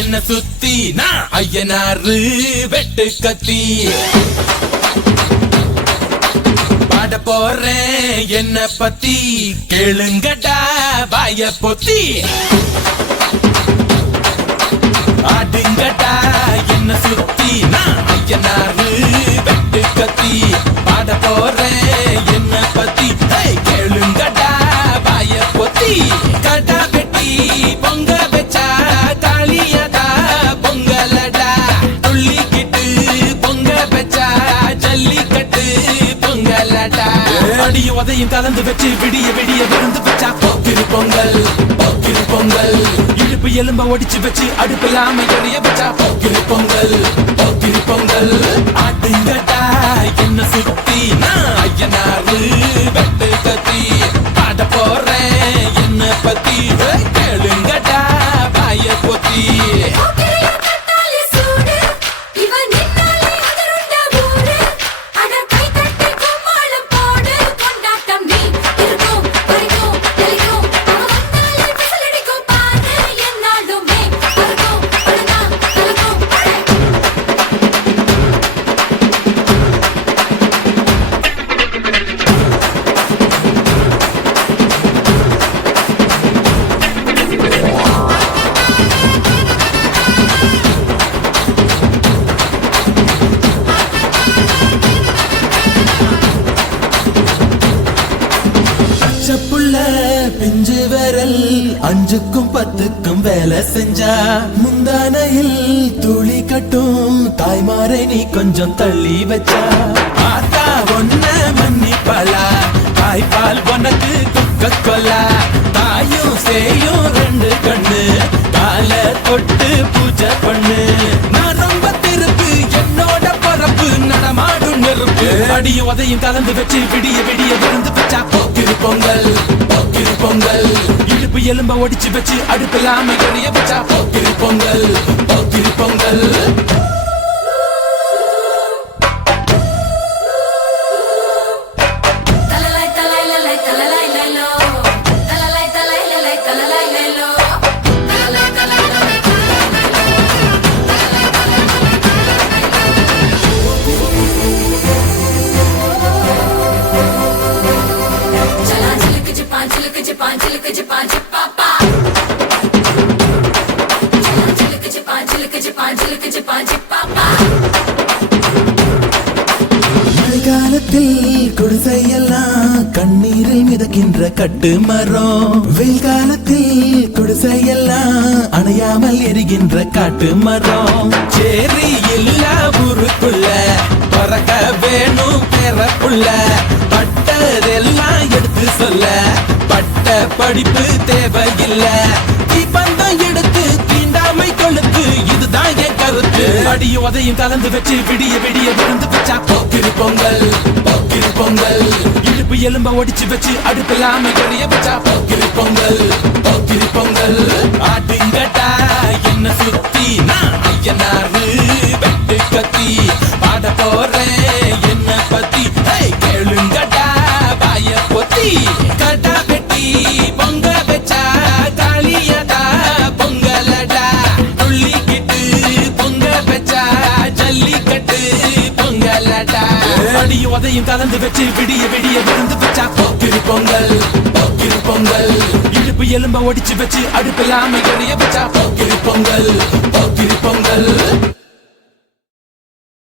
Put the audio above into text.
என்ன சுத்தி நான் ஐயனாரு வெட்டு கத்தி பாட போறேன் என்ன பத்தி கேளுங்கடா வாய பொத்தி ஆடுங்கடா என்ன சுத்தி நான் ஐயனாரு வெட்டு கத்தி பாட போறேன் என்ன பத்தி கேளுங்கடா வாய பொத்தி கடா வெட்டி பொங்க வச்சா காளியதா பொங்கலடா துள்ளிக்கிட்டு பொங்க வச்சா ஜல்லிக்கட்டு பொங்கலடா அடிய உதையும் கலந்து வச்சு விடிய விடிய விருந்து வச்சா போக்கிரு பொங்கல் போக்கிரு பொங்கல் இடுப்பு எலும்ப ஒடிச்சு வச்சு அடுப்பில்லாம எறிய வச்சா போக்கிரு பொங்கல் போக்கிரு பொங்கல் ஆட்டுங்கடா என்ன சுத்தி நான் ஐயனாரு வெட்டு கத்தி பாட போறேன் என்ன பத்தி கேளுங்கடா வாய பொத்தி பிஞ்சு விரல் அஞ்சுக்கும் பத்துக்கும் வேலை செஞ்சா முந்தானையில் துளி கட்டும் தாய்மாரை நீ கொஞ்சம் தள்ளி வச்சா ஆத்தா ஒன்ன மன்னிப்பலா தாய்ப்பால் உனக்கு குக்க கொல்லா தாயும் சேயும் ரெண்டு கண்ணு கால தொட்டு பூஜை பண்ணு நான் ரொம்ப திருப்பு என்னோட பரப்பு நடமாடும் நெருப்பு அடியும் உதையும் கலந்து வச்சு விடிய விடிய விருந்து வச்சா போக்கிரு பொங்கல் போக்கிரு பொங்கல் இடுப்பு எலும்ப ஒடிச்சு வச்சு அடுப்பில்லாம எறிய வச்சா போக்கிரு பொங்கல் போக்கிரு பொங்கல் மழைக்காலத்தில் குடிசையெல்லாம் கண்ணீரில் மிதக்கின்ற கட்டு மரம் வெயில் காலத்தில் குடிசையெல்லாம் அணையாமல் எரிகின்ற காட்டு மரம் சேரி இல்ல ஊருக்குள்ள பறக்க வேணும் பிறப்புள்ள பட்டதெல்லாம் எடுத்து சொல்ல பட்ட படிப்பு தேவையில்ல பந்தம் எடுத்து தீண்டாமை கொழுத்து இதுதான் என் கருத்து அடியும் உதையும் கலந்து வச்சு விடிய விடிய விருந்து வச்சா போக்கிரு பொங்கல் போக்கிரு பொங்கல் இடுப்பு எலும்ப ஒடிச்சு வச்சு அடுப்பில்லாம எறிய வச்சா போக்கிரு பொங்கல் போக்கிரு பொங்கல் ஆடுங்கடா என்ன சுத்தி நான் ஐயனாரு வெட்டு கத்தி பாட போறேன் என்ன பத்தி கேளுங்கடா வாய பொத்தி கடா வெட்டி பொங்க வச்சா காளியதா பொங்கலடா துள்ளிக்கிட்டு பொங்க வச்சா ஜல்லிக்கட்டு பொங்கலடா அடியும் உதையும் கலந்து வச்சு விடிய விடிய விருந்து வச்சா போக்கிரு பொங்கல் போக்கிரு பொங்கல் இடுப்பு எலும்ப ஒடிச்சு வச்சு அடுப்பில்லாம எறிய வச்சா போக்கிரு பொங்கல் போக்கிரு பொங்கல்